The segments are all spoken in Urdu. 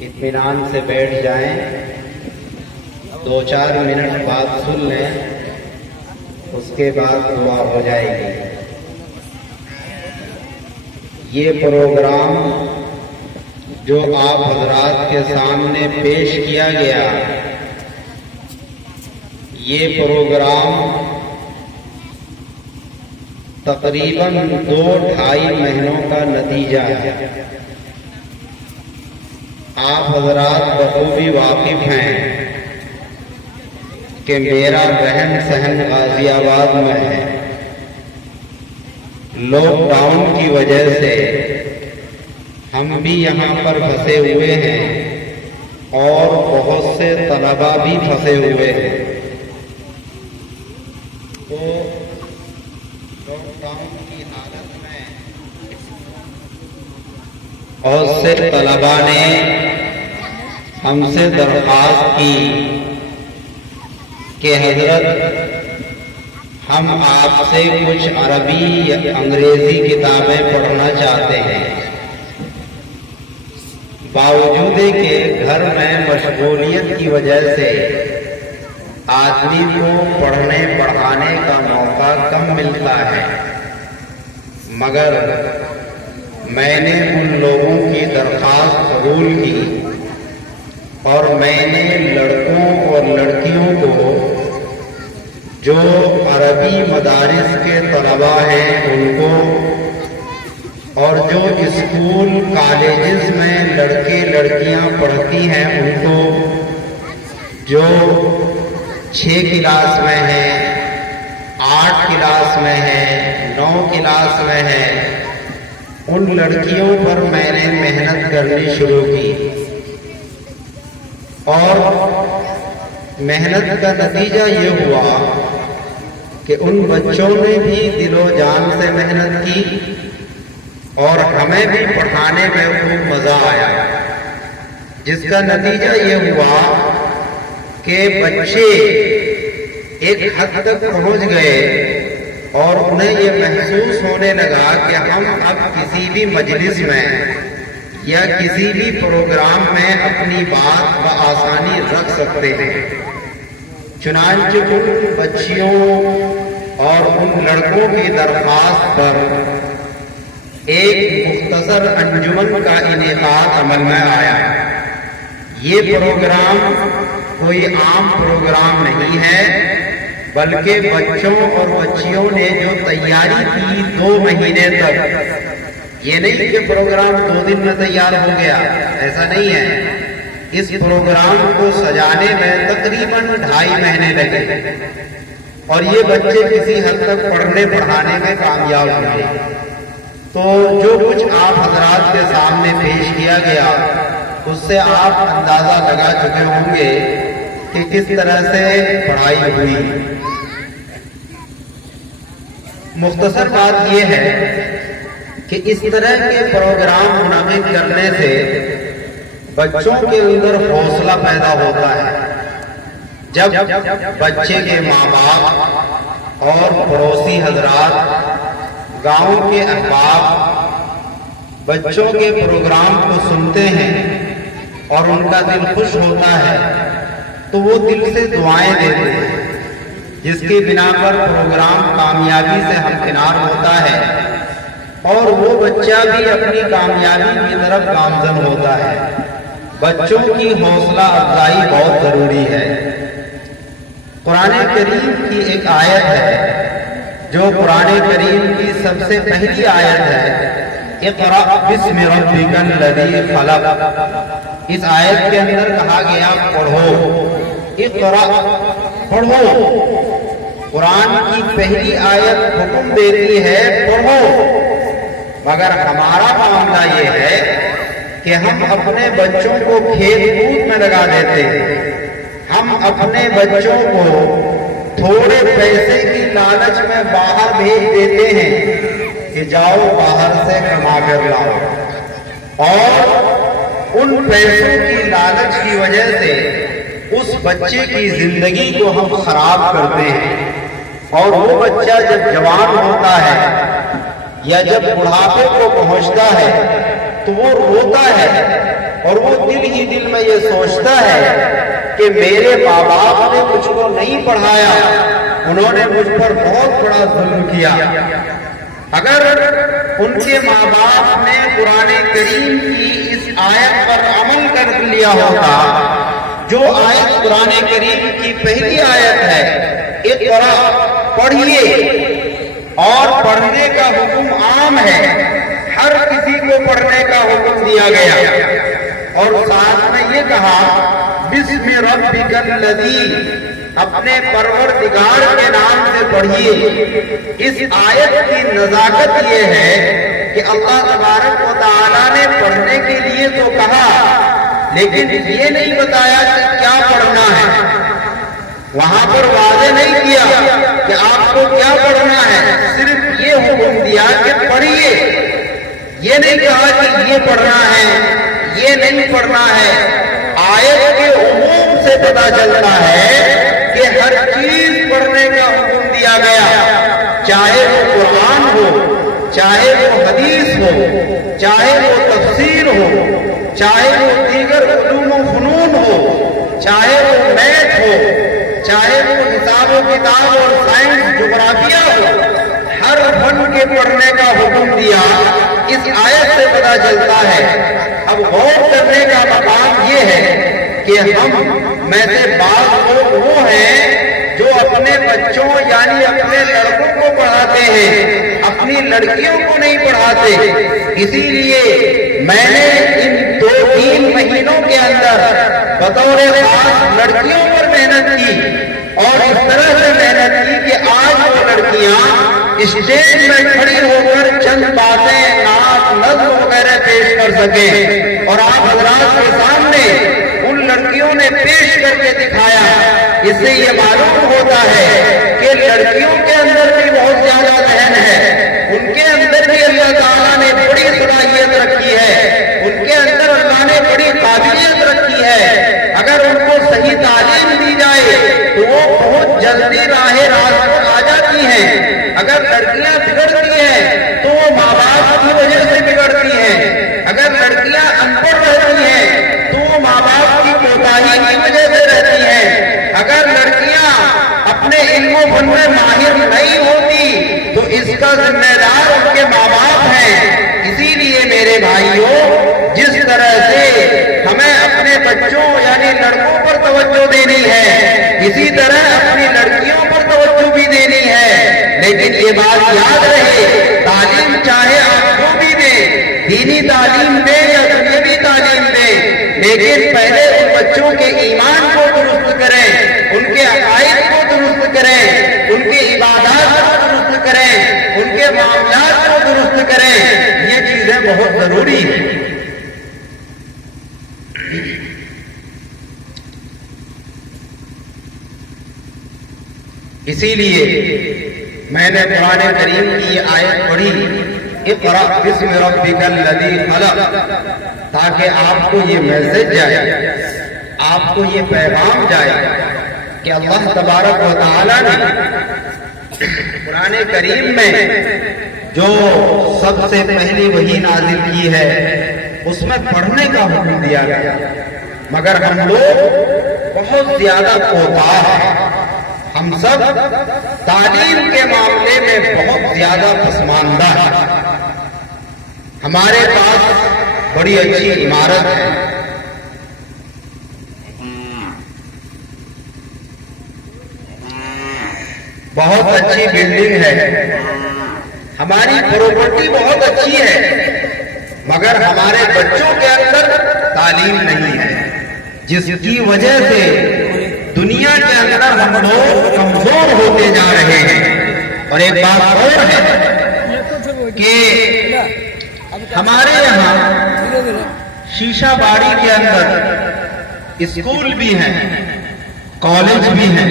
اطمینان سے بیٹھ جائیں، 2-4 منٹ بعد سن لیں، اس کے بعد دعا ہو جائے گی۔ یہ پروگرام جو آپ حضرات کے سامنے پیش کیا گیا، یہ پروگرام تقریباً 2-2.5 مہینوں کا نتیجہ ہے۔ آپ حضرات بخوبی واقف ہیں کہ میرا رہن سہن غازی آباد میں ہے۔ لاک ڈاؤن کی وجہ سے ہم بھی یہاں پر پھنسے ہوئے ہیں اور بہت سے طلباء بھی پھنسے ہوئے ہیں۔ تو لاک ڈاؤن کی حالت میں بہت سے طلباء نے ہم سے درخواست کی کہ حضرت ہم آپ سے کچھ عربی یا انگریزی کتابیں پڑھنا چاہتے ہیں، باوجود کہ گھر میں مشغولیت کی وجہ سے آدمی کو پڑھنے پڑھانے کا موقع کم ملتا ہے، مگر میں نے ان لوگوں کی درخواست قبول کی اور میں نے لڑکوں اور لڑکیوں کو جو عربی مدارس کے طلباء ہیں ان کو، اور جو اسکول کالجز میں لڑکے لڑکیاں پڑھتی ہیں ان کو، جو 6 کلاس میں ہیں، 8 کلاس میں ہیں، 9 کلاس میں ہیں، ان لڑکیوں پر میں نے محنت کرنی شروع کی، اور محنت کا نتیجہ یہ ہوا کہ ان بچوں نے بھی دل و جان سے محنت کی اور ہمیں بھی پڑھانے میں خوب مزہ آیا، جس کا نتیجہ یہ ہوا کہ بچے ایک حد تک پہنچ گئے اور انہیں یہ محسوس ہونے لگا کہ ہم اب کسی بھی مجلس میں یا کسی بھی پروگرام میں اپنی بات بآسانی رکھ سکتے ہیں۔ چنانچہ ان بچیوں اور ان لڑکوں کی درخواست پر ایک مختصر انجمن کا انعقاد عمل میں آیا۔ یہ پروگرام کوئی عام پروگرام نہیں ہے، بلکہ بچوں اور بچیوں نے جو تیاری کی 2 مہینے تک، یہ نہیں کہ پروگرام 2 دن میں تیار ہو گیا، ایسا نہیں ہے۔ اس پروگرام کو سجانے میں تقریباً 2.5 مہینے لگے اور یہ بچے کسی حد تک پڑھنے پڑھانے میں کامیاب ہوئے۔ تو جو کچھ آپ حضرات کے سامنے پیش کیا گیا اس سے آپ اندازہ لگا چکے ہوں گے کہ کس طرح سے پڑھائی ہوئی۔ مختصر بات یہ ہے کہ اس طرح کے پروگرام منعقد کرنے سے بچوں کے اندر حوصلہ پیدا ہوتا ہے۔ جب بچے کے ماں باپ اور پڑوسی حضرات، گاؤں کے احباب بچوں کے پروگرام کو سنتے ہیں اور ان کا دل خوش ہوتا ہے تو وہ دل سے دعائیں دیتے ہیں، جس کی بنا پر پروگرام کامیابی سے ہمکنار ہوتا ہے اور وہ بچہ بھی اپنی کامیابی کی طرف گامزن ہوتا ہے۔ بچوں کی حوصلہ افزائی بہت ضروری ہے۔ قرآن کریم کی ایک آیت ہے جو قرآن کریم کی سب سے پہلی آیت ہے، اقرأ بسم ربک الذی خلق۔ اس آیت کے اندر کہا گیا پڑھو، اقرأ، پڑھو۔ قرآن کی پہلی آیت حکم دیتی ہے پڑھو، مگر ہمارا معاملہ یہ ہے کہ ہم اپنے بچوں کو کھیل کود میں لگا دیتے ہیں۔ ہم اپنے بچوں کو تھوڑے پیسے کی لالچ میں باہر بھیج دیتے ہیں کہ جاؤ باہر سے کما کر لاؤ، اور ان پیسوں کی لالچ کی وجہ سے اس بچے کی زندگی کو ہم خراب کرتے ہیں، اور وہ بچہ جب جوان ہوتا ہے یا جب بڑھاپے کو پہنچتا ہے تو وہ روتا ہے اور وہ دل ہی ہی دل میں یہ سوچتا ہے کہ میرے ماں باپ نے مجھ کو نہیں پڑھایا، انہوں نے مجھ پر بہت بڑا ظلم کیا۔ اگر ان کے ماں باپ نے قرآن کریم کی اس آیت پر عمل کر لیا ہوتا، جو آیت قرآن کریم کی پہلی آیت ہے، اقرا پڑھیے، اور پڑھنے کا حکم عام ہے، ہر کسی کو پڑھنے کا حکم دیا گیا، اور ساتھ میں یہ کہا بسم ربک الذی، اپنے پروردگار کے نام سے پڑھیے۔ اس آیت کی نزاکت یہ ہے کہ اللہ تبارک و تعالیٰ نے پڑھنے کے لیے تو کہا، لیکن یہ نہیں بتایا کہ کیا پڑھنا ہے، وہاں پر واضح نہیں کیا کہ آپ کو کیا پڑھنا ہے، صرف یہ حکم دیا کہ پڑھیے، یہ نہیں کہا کہ یہ پڑھنا ہے یہ نہیں پڑھنا ہے۔ آیت کے عموم سے پتہ چلتا ہے کہ ہر چیز پڑھنے کا حکم دیا گیا، چاہے وہ قرآن ہو، چاہے وہ حدیث ہو، چاہے وہ تفسیر ہو، چاہے وہ دیگر علوم و فنون ہو، چاہے وہ میتھ ہو، چاہے وہ حساب و کتاب اور سائنس جغرافیہ ہو، ہر فن کے پڑھنے کا حکم دیا۔ اس آیت سے پتہ چلتا ہے۔ اب غور کرنے کا مقام یہ ہے کہ ہم میں سے بعض لوگ وہ ہیں جو اپنے بچوں یعنی اپنے لڑکوں کو پڑھاتے ہیں، اپنی لڑکیوں کو نہیں پڑھاتے۔ اسی لیے میں نے ان 2-3 مہینوں کے اندر بطور خاص لڑکیوں پر محنت کی، اور اس طرح سے محنت کی کہ آج وہ لڑکیاں اسٹیج میں کھڑی ہو کر چند باتیں نعت نظم وغیرہ پیش کر سکیں، اور آپ حضرات کے سامنے ان لڑکیوں نے پیش کر کے دکھایا۔ اس سے یہ معلوم ہوتا ہے کہ لڑکیوں کے اندر بھی بہت زیادہ ذہن ہے، ان کے اندر بھی اللہ تعالیٰ نے بڑی صلاحیت رکھی ہے، ان کے اندر اللہ نے بڑی قابلیت رکھی ہے۔ اگر ان کو صحیح تعلیم دی جائے تو وہ بہت جلدی راہ راست پر آ جاتی ہیں۔ اگر لڑکیاں بگڑتی ہیں تو وہ ماں باپ کی وجہ سے بگڑتی ہیں، اگر لڑکیاں ان پڑھ رہتی ہیں تو وہ ماں باپ کی کوتاہی کی وجہ سے رہتی ہیں، اگر لڑکیاں اپنے علم و فن میں ماہر نہیں ہوتی تو اس کا ذمہ دار ان کے ماں باپ ہیں۔ اسی لیے میرے بھائیوں، جس طرح سے ہمیں اپنے بچوں یعنی لڑکوں پر توجہ دینی ہے، اسی طرح اپنی لڑکیوں پر توجہ بھی دینی ہے۔ لیکن یہ بات یاد رہے، تعلیم چاہے آپ کو بھی دیں، دینی تعلیم دیں یا دنیاوی تعلیم دیں، لیکن پہلے ان بچوں کے ایمان کو درست کریں، ان کے عقائد کو درست کریں، ان کی عبادات کو درست کریں، ان کے معاملات کو درست کریں۔ یہ چیزیں بہت ضروری ہیں۔ اسی لیے میں نے قرآن کریم کی یہ آیت پڑھی، اقرأ بسم ربک الذی خلق، تاکہ آپ کو یہ میسج جائے، آپ کو یہ پیغام جائے کہ اللہ تبارک و تعالیٰ نے قرآن کریم میں جو سب سے پہلی وحی نازل کی ہے اس میں پڑھنے کا حکم دیا گیا، مگر ہم لوگ بہت زیادہ کوتاہ ہیں، ہم سب تعلیم کے معاملے میں بہت زیادہ پسماندہ ہیں۔ ہمارے پاس بڑی اچھی عمارت ہے، بہت اچھی بلڈنگ ہے، ہماری پراپرٹی بہت اچھی ہے، مگر ہمارے بچوں کے اندر تعلیم نہیں ہے، جس کی وجہ سے دنیا کے اندر ہم لوگ کمزور ہوتے جا رہے ہیں۔ اور ایک بات اور ہے کہ ہمارے یہاں شیشہ باڑی کے اندر اسکول بھی ہیں، کالج بھی ہیں،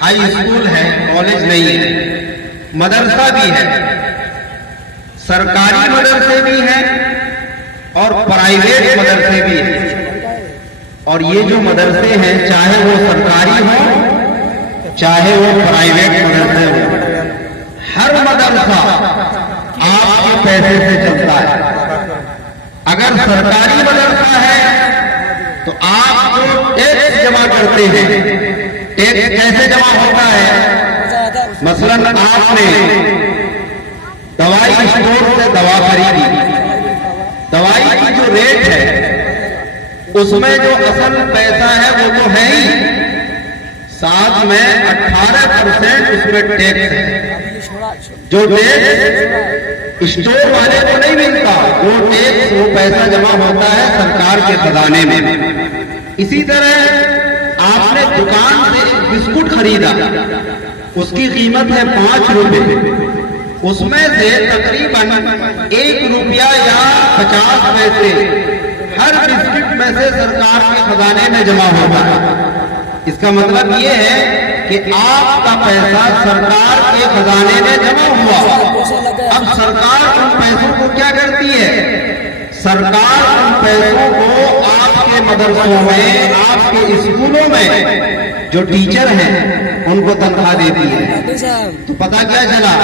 ہائی اسکول ہے، کالج نہیں ہے، مدرسہ بھی ہے، سرکاری مدرسے بھی ہیں اور پرائیویٹ مدرسے بھی ہیں۔ اور یہ جو مدرسے ہیں، چاہے وہ سرکاری ہوں چاہے وہ پرائیویٹ مدرسے ہوں، ہر مدرسہ آپ کے پیسے سے چلتا ہے۔ اگر سرکاری مدرسہ ہے تو آپ جو ٹیکس جمع کرتے ہیں، ٹیکس کیسے جمع ہوتا ہے؟ مثلاً آپ نے دوائی اسٹور سے دوا خریدی، دوائی کی جو ریٹ ہے اس میں جو اصل پیسہ ہے وہ تو ہے ہی، ساتھ میں 18% اس میں ٹیکس ہے۔ جو ٹیکس اسٹور والے کو نہیں ملتا، وہ ٹیکس وہ پیسہ جمع ہوتا ہے سرکار کے خزانے میں۔ اسی طرح آپ نے دکان سے ایک بسکٹ خریدا، اس کی قیمت ہے 5 روپے، اس میں سے تقریباً 1 روپیہ یا 50 پیسے ہر بسکٹ میں سے سرکار کے خزانے میں جمع ہوتا ہے۔ اس کا مطلب یہ ہے کہ آپ کا پیسہ سرکار کے خزانے میں جمع ہوا۔ اب سرکار ان پیسوں کو کیا کرتی ہے؟ سرکار ان پیسوں کو آپ کے مدرسوں میں، آپ کے اسکولوں میں جو ٹیچر ہیں ان کو تنخواہ دیتی ہے۔ تو پتا کیا چلا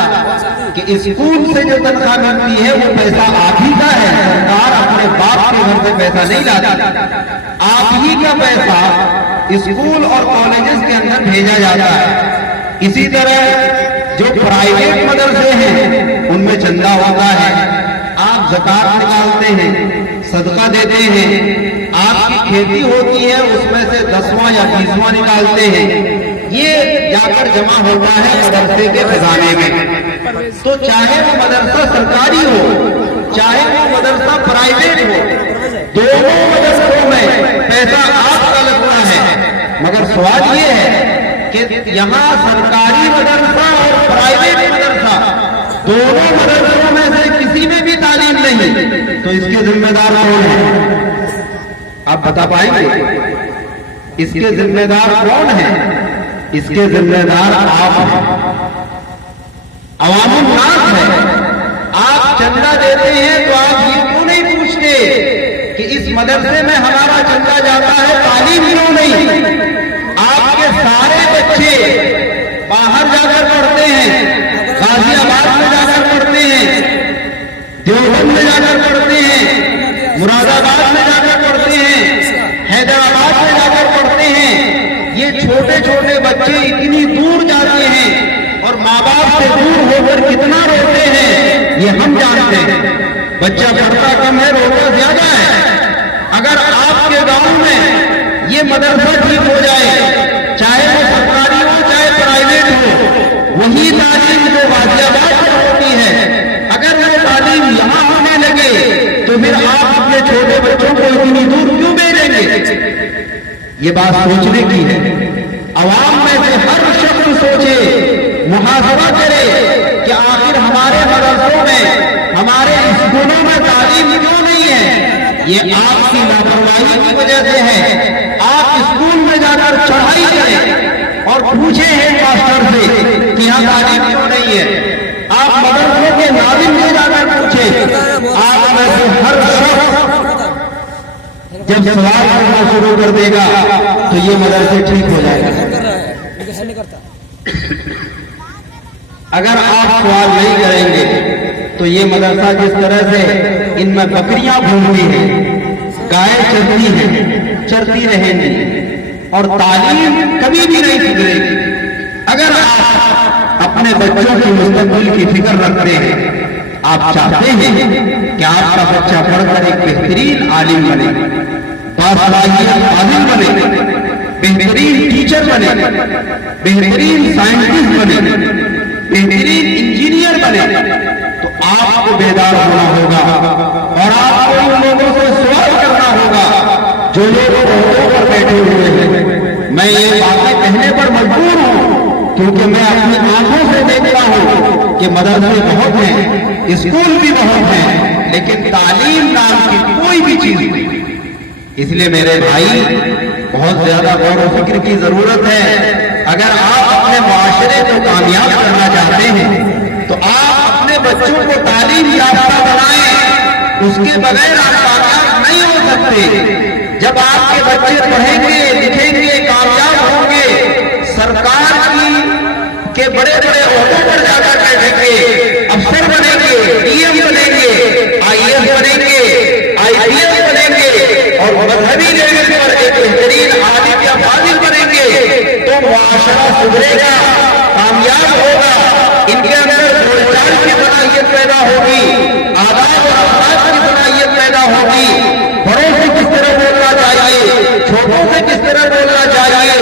کہ اسکول سے جو تنخواہ ملتی ہے وہ پیسہ آپ ہی کا ہے، سرکار اپنے باپ کے گھر سے پیسہ نہیں لاتی، آپ ہی کا پیسہ اسکول اور کالجز کے اندر بھیجا جاتا ہے۔ اسی طرح جو پرائیویٹ مدرسے ہیں ان میں چندہ ہوتا ہے، آپ زکات نکالتے ہیں، صدقہ دیتے ہیں، آپ کی کھیتی ہوتی ہے اس میں سے 10واں یا 20واں نکالتے ہیں، یہ جا کر جمع ہوتا ہے مدرسے کے خزانے میں۔ تو چاہے وہ مدرسہ سرکاری ہو، چاہے وہ مدرسہ پرائیویٹ ہو، دونوں مدرسوں میں پیسہ آپ کا لگتا ہے۔ مگر سوال یہ ہے کہ یہاں سرکاری مدرسہ اور پرائیویٹ مدرسہ دونوں مدرسوں میں سے کسی میں بھی تعلیم نہیں، تو اس کے ذمہ دار کون ہیں؟ آپ بتا پائیں گے اس کے ذمہ دار کون ہیں؟ اس کے ذمہ دار آپ ہیں، عوام الناس ہے۔ آپ چندہ دیتے ہیں تو آپ یہ کیوں نہیں پوچھتے کہ اس مدرسے میں ہمارا چندہ جاتا ہے تعلیم کیوں نہیں؟ آپ کے سارے بچے باہر جا کر پڑھتے ہیں، غازی آباد میں جا کر پڑھتے ہیں، دیوبند میں جا کر پڑھتے ہیں، مراد آباد میں جا کر پڑھتے ہیں، حیدرآباد میں جا کر پڑھتے ہیں۔ یہ چھوٹے چھوٹے بچے اتنی دور جاتے ہیں اور ماں باپ سے دور ہو کر کتنا روتے ہیں یہ ہم جانتے ہیں۔ بچہ پڑھتا کم ہے، روتا زیادہ ہے۔ اگر آپ کے گاؤں میں یہ مدرسہ ٹھیک ہو جائے، چاہے وہ سرکاری ہو چاہے پرائیویٹ ہو، وہی تعلیم جو غازی آباد میں ہوتی ہے اگر وہ تعلیم یہاں ہونے لگے تو پھر آپ اپنے چھوٹے بچوں کو اتنی دور کیوں بھیجیں گے؟ یہ بات سوچنے کی ہے۔ عوام میں سے ہر شخص سوچے، محاسبہ کرے کہ آخر ہمارے مدرسوں میں، ہمارے اسکولوں میں تعلیم کیوں نہیں ہے؟ یہ آپ کی لاپرواہی کی وجہ سے ہے۔ آپ اسکول میں جا کر چڑھائی کریں اور پوچھیں ہیڈ ماسٹر سے کہ یہاں تعلیم کیوں نہیں ہے۔ آپ مدرسوں کے ناظم سے جا کر پوچھیں۔ آپ میں سے ہر شخص جب سوال کرنا شروع کر دے گا تو یہ مدرسے ٹھیک ہو جائے گا۔ اگر آپ سوال نہیں کریں گے تو یہ مدرسہ جس طرح سے ان میں بکریاں گھومتی ہیں، گائے چرتی ہیں، چرتی رہیں گی اور تعلیم کبھی بھی نہیں سدھرے گی۔ اگر آپ اپنے بچوں کی مستقبل کی فکر رکھتے ہیں، آپ چاہتے ہیں کہ آپ کا بچہ پڑھ کر ایک بہترین عالم بنے، باصلاحیت عالم بنے، بہترین ٹیچر بنے، بہترین سائنٹسٹ بنے، بہترین انجینئر بنے، تو آپ کو بیدار ہونا ہوگا اور آپ کو ان لوگوں سے سوال کرنا ہوگا جو لوگ عہدوں پر بیٹھے ہوئے ہیں۔ میں یہ باتیں کہنے پر مجبور ہوں کیونکہ میں اپنی آنکھوں سے دیکھتا ہوں کہ مدرسے بہت ہیں، اسکول بھی بہت ہیں، لیکن تعلیم نام کی کوئی بھی چیز نہیں۔ اس لیے میرے بھائی بہت زیادہ غور و فکر کی ضرورت ہے۔ اگر آپ اپنے معاشرے کو کامیاب کرنا چاہتے ہیں تو آپ اپنے بچوں کو تعلیم یافتہ بنائیں، اس کے بغیر آپ کامیاب نہیں ہو سکتے۔ جب آپ کے بچے پڑھیں گے، لکھیں گے، کامیاب ہوں گے، سرکار کے بڑے بڑے عہدوں پر جا کر بیٹھیں گے، افسر بنیں گے، ڈی ایم بنیں گے، آئی اے ایس بنیں گے، آئی پی ایس بنیں گے اور مذہبی لیول پر ایک بہترین عالم یا فاضل بنیں گے تو معاشرہ سدھرے گا، کامیاب ہوگا، ان کے اندر بول چال کی صلاحیت پیدا ہوگی، آداب اور اخلاق کی صلاحیت پیدا ہوگی، بڑوں سے کس طرح بولنا چاہیے، چھوٹوں سے کس طرح بولنا چاہیے،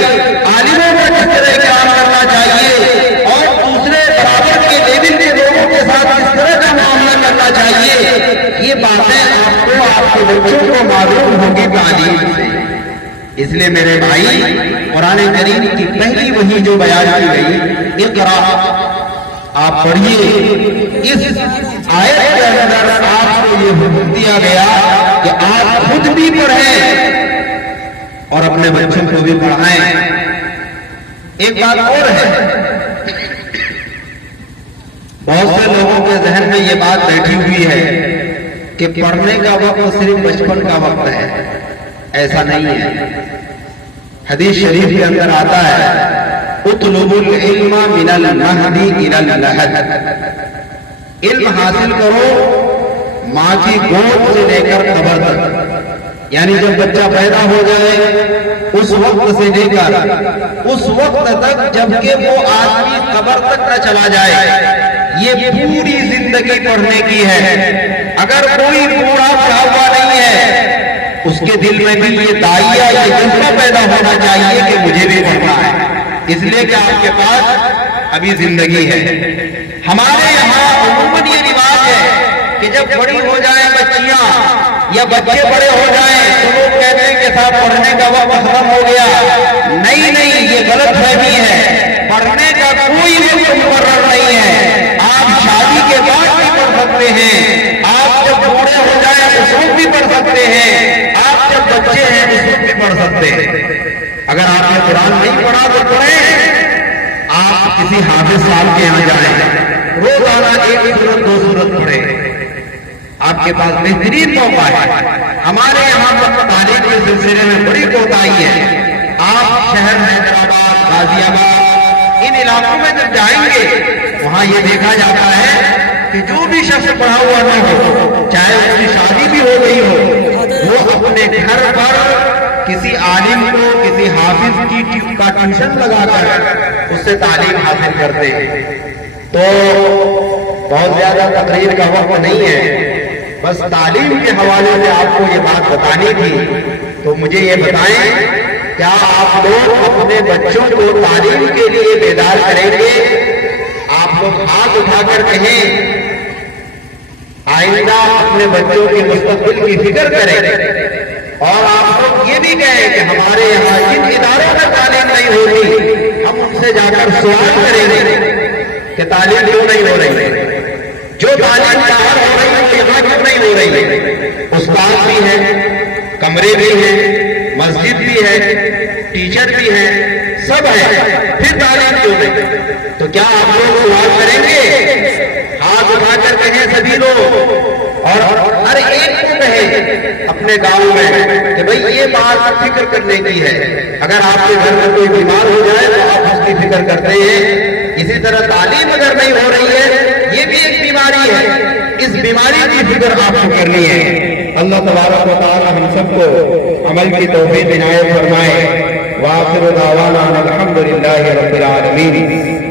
عالموں کا کس طرح احترام کرنا چاہیے، اور دوسرے برابر کے لیول کے لوگوں کے ساتھ کس طرح کا معاملہ کرنا چاہیے، یہ باتیں آپ کو آپ کے بچوں کو معلوم ہوگی تعلیم سے۔ اس لیے میرے بھائی، قرآن کریم کی پہلی وحی جو بیان کی گئی اقرا، آپ پڑھیے۔ اس آیت کے اندر آپ کو یہ حکم دیا گیا کہ آپ خود بھی پڑھیں اور اپنے بچوں کو بھی پڑھائیں۔ ایک بات اور ہے، بہت سے لوگوں کے ذہن میں یہ بات بیٹھی ہوئی ہے کہ پڑھنے کا وقت صرف بچپن کا وقت ہے، ایسا نہیں ہے۔ حدیث شریف کے اندر آتا ہے اطلبوا العلم من المہد الى اللحد، علم حاصل کرو ماں کی گود سے لے کر قبر تک، یعنی جب بچہ پیدا ہو جائے اس وقت سے لے کر اس وقت تک جب کہ وہ آدمی قبر تک نہ چلا جائے، یہ پوری زندگی پڑھنے کی ہے۔ اگر کوئی بوڑھا پڑھا ہوا نہیں ہے، اس کے دل میں بھی یہ داعیہ، یہ جذبہ پیدا ہونا چاہیے کہ مجھے بھی پڑھنا ہے، اس لیے کہ آپ کے پاس ابھی زندگی ہے۔ ہمارے یہاں عموماً یہ رواج ہے کہ جب بڑی ہو جائیں بچیاں یا بچے بڑے ہو جائیں تو لوگ کہتے ہیں کہ صاحب پڑھنے کا وقت ختم ہو گیا۔ نہیں، یہ غلط فہمی ہے، پڑھنے کا کوئی وقت مقرر نہیں ہے۔ آپ شادی کے بعد بھی پڑھ سکتے ہیں، آپ جب بوڑھے ہو جائیں اس وقت بھی پڑھ سکتے ہیں، آپ جب بچے ہیں اس وقت بھی پڑھ سکتے ہیں۔ اگر آپ نے قرآن نہیں پڑھا تو پڑھیں، آپ کسی حافظ صاحب کے یہاں جائیں، روزانہ 1 سورت 2 سورت پڑھیں، آپ کے پاس بہترین موقع ہے۔ ہمارے یہاں پر تعلیم کے سلسلے میں بڑی کوتاہی ہے۔ آپ شہر حیدرآباد، غازی آباد، ان علاقوں میں جب جائیں گے وہاں یہ دیکھا جاتا ہے کہ جو بھی شخص پڑھا ہوا نہ ہو، چاہے اس کی شادی بھی ہو گئی ہو، وہ اپنے گھر پر کسی عالم کو، کسی حافظ کی کا ٹیوشن لگا کر اس سے تعلیم حاصل کرتے ہیں۔ تو بہت زیادہ تقریر کا وقت نہیں ہے، بس تعلیم کے حوالے سے آپ کو یہ بات بتانی تھی۔ تو مجھے یہ بتائیں، کیا آپ لوگ اپنے بچوں کو تعلیم کے لیے بیدار کریں گے؟ آپ لوگ ہاتھ اٹھا کر کہیں آئندہ اپنے بچوں کے مستقبل کی فکر کریں، اور آپ لوگ یہ بھی کہیں کہ ہمارے یہاں جن اداروں میں تعلیم نہیں ہوتی ہم ان سے جا کر سوال کریں گے کہ تعلیم کیوں نہیں ہو رہی ہے، جو تعلیم باہر ہو رہی ہے وہ یہاں کیوں نہیں ہو رہی ہے؟ استاد بھی ہے، کمرے بھی ہیں، مسجد بھی ہے، ٹیچر بھی ہے، سب ہے، پھر تعلیم کیوں نہیں؟ تو کیا آپ لوگ سوال کریں گے؟ ہاتھ اٹھا کر کہیں سبھی لوگ، اور ہر ایک کو کہیں اپنے گاؤں میں کہ بھئی یہ بات فکر کرنے کی ہے۔ اگر آپ کے گھر میں کوئی بیمار ہو جائے تو آپ اس کی فکر کرتے ہیں۔ اسی طرح تعلیم اگر نہیں ہو رہی ہے، یہ بھی ایک بیماری ہے، اس بیماری کی فکر آپ کو کرنی ہے۔ اللہ تبارک و تعالی ہم سب کو عمل کی توفیق عنایت فرمائے۔ وآخر دعوانا الحمدللہ رب العالمین۔